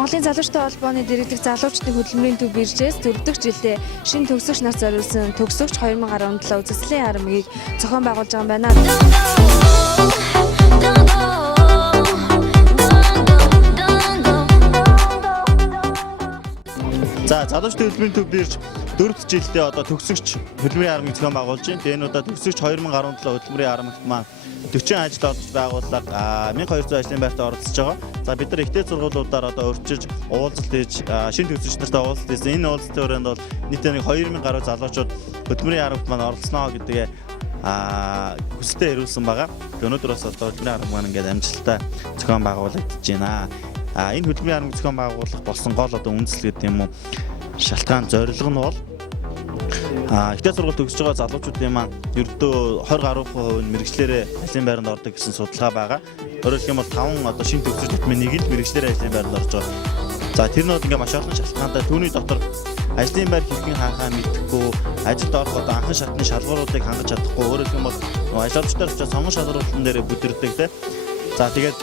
Монголын залуучдын холбооны дэргэдэх залуучдын хөдөлмөрийн төв биржээс 4 жилдээ шинэ төгсөгч нарт зориулсан төгсөгч 2017 үзэсгэлэн ярамгийг зохион байгуулж байгаа юм байна. За залуучдын хөдөлмөрийн төв бирж 4 жилдээ одоо төгсөгч хөдөлмөрийн ярамыг зохион байгуулж байна. Тэгээ энэ удаа төгсөгч 2017 хөдөлмөрийн ярамт маань 40 ажил олж байгууллага 1200 ажлын байртаа оролцож байгаа. За бид нар ихтэй сургуулиудаар одоо урьдчилж уулзалт хийж шинэ төгсөгч нартай уулзалт хийсэн. Энэ уулзалтын өрөөнд бол нийтдээ 2000 гаруй залуучууд хөдөлмөрийн ярамт маань оролцсноо гэдгээ хүсэлтэд ирүүлсэн байгаа. Өнөөдөр бас одоо хөдөлмөрийн ярам маань ингээд амжилттай зохион байгуулагдаж байна. Энэ хөдөлмөрийн ярамыг зохион байгуулах болсон гол одоо үндэслэл гэдэг юм уу шалтгаан зорилго нь бол ихтэй сургууль төгсөж байгаа залуучуудын маань ердөө 20 гаруй хувь нь мэрэгчлэрээ ажлын байранд ордог гэсэн судалгаа байгаа. Өөрөөр хэлбэл 5 одоо шинэ төгсөгч тутмын нэг л мэрэгчлэрээ ажлын байранд орж байгаа. За тэр нь бол ингээ маш олон шалтгаантай түүний дотор ажлын байр хэрхэн хаахаа мэдэхгүй, ажилд орох одоо анхан шатны шалгууруудыг хангаж чадахгүй, өөрөөр хэлбэл ажлын ч сонгон шалгуурлалтын дээр бүдэрдэг те. За тэгээд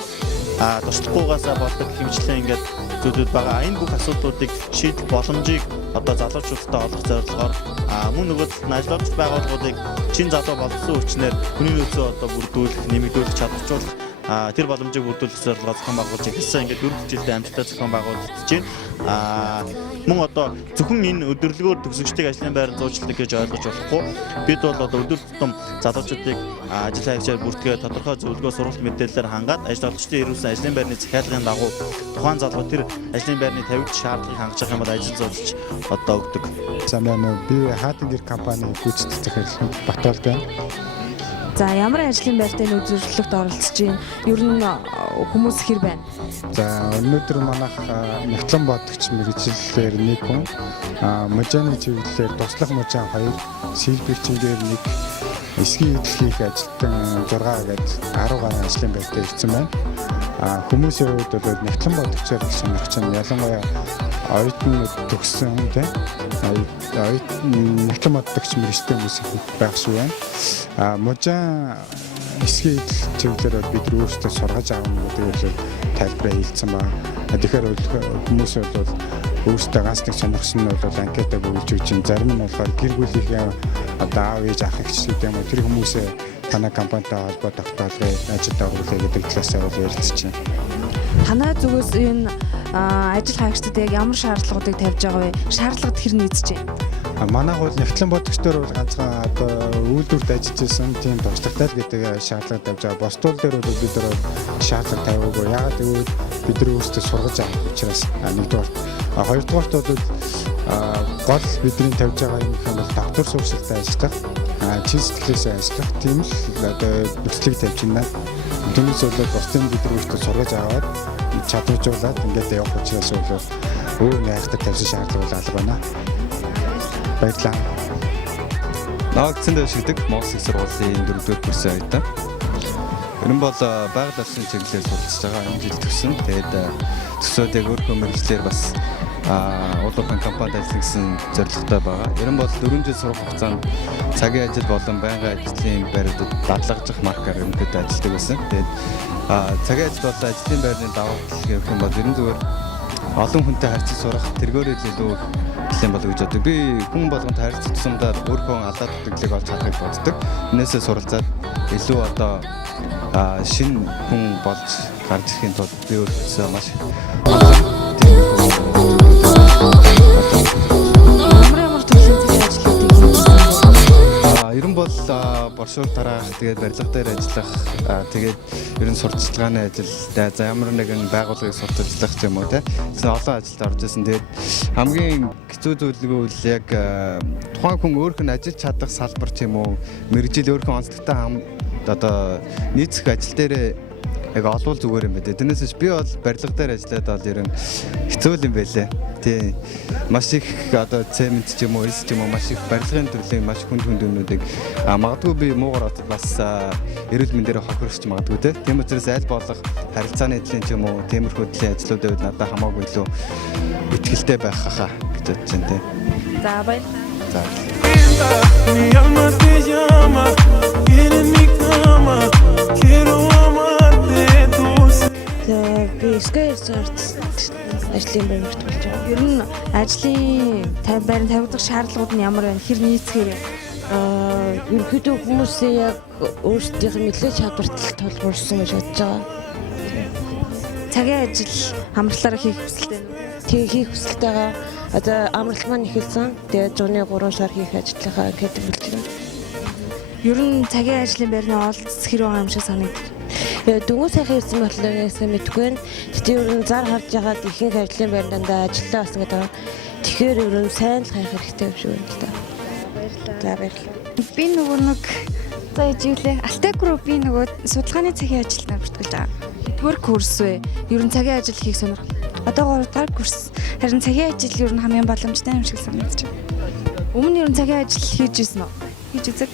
туслахгүйгаасаа болдог хэмжлэн ингээд зүйлүүд байгаа. Энэ бүх асуудлуудыг шийдэх боломжийг одоо залуучуудтай олох зорилгоор мөн нөгөө ажил олж байгууллагуудыг чин залуу болсон хүчнээр хүний нөөцөө одоо бүрдүүлэх, нэмэгдүүлэх, чадваржуулах тэр боломжийг бүрдүүлэх зорилгоор зохион байгуулж ирсэн. Ингээд 4 жилдээ амжилттай зохион байгуулагдаж байна. Мөн одоо зөвхөн энэ өдөрлөгөөр төгсөгчдийг ажлын байранд зуучилдаг гэж ойлгож болохгүй. Бид бол одоо өдөр тутам залуучуудыг ажил хайгчаар бүртгээ тодорхой зөвлөгөө сургалт мэдээлэлээр хангаад ажил олгогчдын ирүүлсэн ажлын байрны захиалгын дагуу тухайн залуу тэр ажлын байрны тавигдсан шаардлагыг хангаж явах юм бол ажил зуулж одоо өгдөг. За би хаатын гэр компани гүйцэтгэх захирлын Батболд байна. За ямар ажлын байртай нөхцөлөлтөд оролцож байна? Ер нь хүмүүс хэр байна? За өнөөдөр манайх нягтлан бодогч мэргэжлэлээр 1 хүн, можааны чиглэлээр туслах можаан 2, сэлбэрчингээр 1, эсгийн хөдөлгөөний ажилтан 6 гээд 10 гаруй ажлын байртай ирсэн байна. Хүмүүсийн хувьд бол нягтлан бодогчоор сонирхож байна. Ялангуяа оюутан төгссөн хүн те. Нягтлан бодогч мэргэжтэй хүмүүс байх шиг байна. Можаан эсгийн чиглэлээр бид өөрсдөө сургаж авах гэдэг тайлбараа хийлцсэн байна. Тэгэхээр хүмүүс бол өөрсдөө ганц нэг сонирхсон нь бол анкетаа өгүүлж өгч чинь зарим нь болохоор гэр бүлийнхээ одоо аав ээж ах эгч гэдэг юм уу тэр хүмүүсээ танай компанитай холбоо тогтоолгоо ажилд оруулъя гэдэг талаасаа бол ярилцж байна. Танай зүгээс энэ ажил хайгчдад яг ямар шаардлагуудыг тавьж байгаа вэ? Шаардлагад хэр нийцэж байна? Манайх бол нягтлан бодогчдоор бол ганцхан одоо үйлдвэрт ажиллаж байсан тийм туршлагатай л гэдэг шаардлага тавьж байгаа. Босдуул дээр бол бид нар шаардлага тавиагүй. Яагаад гэвэл бид нар өөрсдөө сургаж авах учраас нэгдүгээр. Хоёрдугаарт бол гол бидний тавьж байгаа юм их бол давтар суурьшилтай ажиллах, чин сэтгэлээсээ ажиллах тийм л одоо нөхцөлийг тавьж байна. Түүнээс бол босдын бид нар өөрсдөө сургаж аваад чадваржуулаад ингээд явах учраас бол өөр найртай тавьсан шаардлага алга байна. Баярлалаа. Наагцсан дэвшигдэг Монгол их сургуулийн 4-р курсын оюутан. Энэ бол байгаль орчны чиглэлээр суралцж байгаа энэ жил төгсөн. Тэгээд төсөөд яг өөрхөн мэргэжлэр бас улуурхан компанид ажиллах гэсэн зорилготой байгаа. Энэ бол 4 жил сурах хугацаанд цагийн ажил болон байнгын ажлын байруудад дадлагдах маркаар ерөнхийдөө ажилладаг байсан. Тэгээд цагийн ажил болон ажлын байрны давуу тал гэх юм бол ерөн зүгээр олон хүнтэй харьцаж сурах тэргээрээ илүү юм болов гэж боддог. Би хүн болгонд харилцах тусамдаа өөрийнхөө алдаад дутагдлыг олж харахыг боддог. Энээсээ суралцаад илүү одоо шинэ хүн болж гарч ирэхин тулд би өөрөөсөө маш ер нь бол боршуур дараах, тэгээд барилга дээр ажиллах, тэгээд ер нь сурталчилгааны ажил, за ямар нэгэн байгууллагыг сурталчлах ч юм уу те. Тэгсэн олон ажилд орж ирсэн. Тэгээд хамгийн хэцүү зүйл нь яг тухайн хүн өөрийнх нь ажиллаж чадах салбар ч юм уу, мэргэжил өөрийнхөө онцлогтой одоо нийцэх ажил дээр яг олвол зүгээр юм байна. Тэрнээс биш би бол барилга дээр ажиллаад бол ер нь хэцүү юм байлээ. Тий. Маш их одоо цемент ч юм уу, эс ч юм уу маш их барилгын төрлийн маш хүнд юмнуудыг магадгүй би муугар отод бас эрүүл мэндээр хохирч магадгүй те. Тийм учраас аль болох харилцааны эдлийн ч юм уу, тиймэрхүү төрлийн ажлуудад надад хамаагүй илүү итгэлтэй байх хаа гэж бодож байна те. За баярлалаа. За. Mi alma te llama, quiere mi cama, quiero amarte dulce. Би Square Source ажлын байр мөртгүүлж байгаа. Ер нь ажлын байранд тавигдах шаардлагууд нь ямар байна? Хэр нийцгээр вэ? Ерөнхийдөө хүмүүсээ яг өөрсдийнх нь нэлээд чадвартай тулгуурсан гэж бодож байгаа. Цагийн ажил амралтаараа хийх хүсэлтэй нь. Тэг хийх хүсэлтэй байгаа. Одоо амралт маань эхэлсэн. Тэгээд 103 сар хийх ажлынхаа гэдэг үлдээ. Ер нь цагийн ажлын байрны олдс хэр байгаа юм шиг санагдав. Дөнгөж сайхан ирсэн болохоор яасан мэдгүй байна. Тэгтээ ер нь зар харж байгаад ихэнх ажлын байранд дандаа ажиллаа басан гэдэг. Тэгэхээр ер нь сайн л хайх хэрэгтэй юм шиг байна л да. Баярлалаа. За баярлалаа. Би нөгөө нэг за иживлээ. Алтай группийн нөгөө судалгааны цагийн ажилд бүртгүүлж байгаа. Хэдвэр курс вэ? Ер нь цагийн ажил хийх сонирхол. Одоо 3 дахь курс. Харин цагийн ажил ер нь хамгийн боломжтой юм шиг санагдаж байна. Өмнө ер нь цагийн ажил хийж ирсэн үү? Хийж үзэг.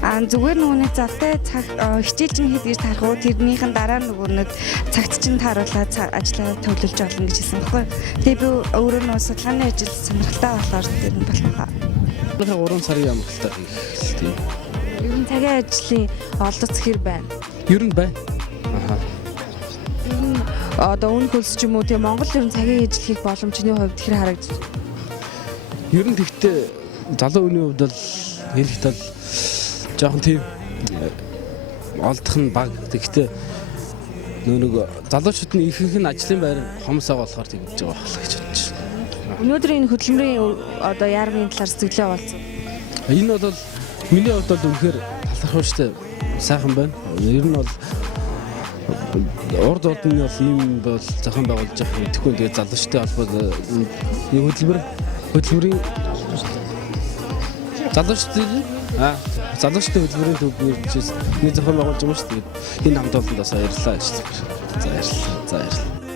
Зүгээр нөгөө нэг завтай цаг хичээл чинь хэд гэж тарах уу? Тэрнийхэн дараа нөгөө нэг цагт чинь тааруулаад ажлаа төвлөрж болно гэж хэлсэн баггүй. Тэгээ би өөрөө нөгөө судалгааны ажил сонирхолтой болохоор тэр нь болох хаа. 3 сарын амралтаар хийх хэлтэй. Ер нь цагийн ажлын олдоц хэр байна? Ер нь байна. Аха. Ер нь одоо үн хөлс ч юм уу тэгээ Монгол ер нь цагийн ажил хийх боломжны хувьд хэр харагдаж байна? Ер нь тэгтээ залуу хүний хувьд бол хэлэхэд бол жоохон тийм олдох нь баг. Тэгтээ нэг залуучууд нь ихэнх нь ажлын байр хомсоо болохоор тэгж байгаа байх гэж бодож байна. Өнөөдрийн энэ хөтөлмөрийн одоо яармын талаар сэтгэлээ олцсон. Энэ бол миний хувьд бол үнэхээр талархууштай сайхан байна. Ер нь бол урд урд нь бол ийм бол зохион байгуулж явах мэдэхгүй. Тэгээд залуучтай холбоо хөтөлмөрийн залуучтай хөтөлбөрийн төв нэрчээс нэг зохион байгуулж байгаа шүү дээ. Энэ хамт олонд бас баярлалаа гэж. За баярлалаа.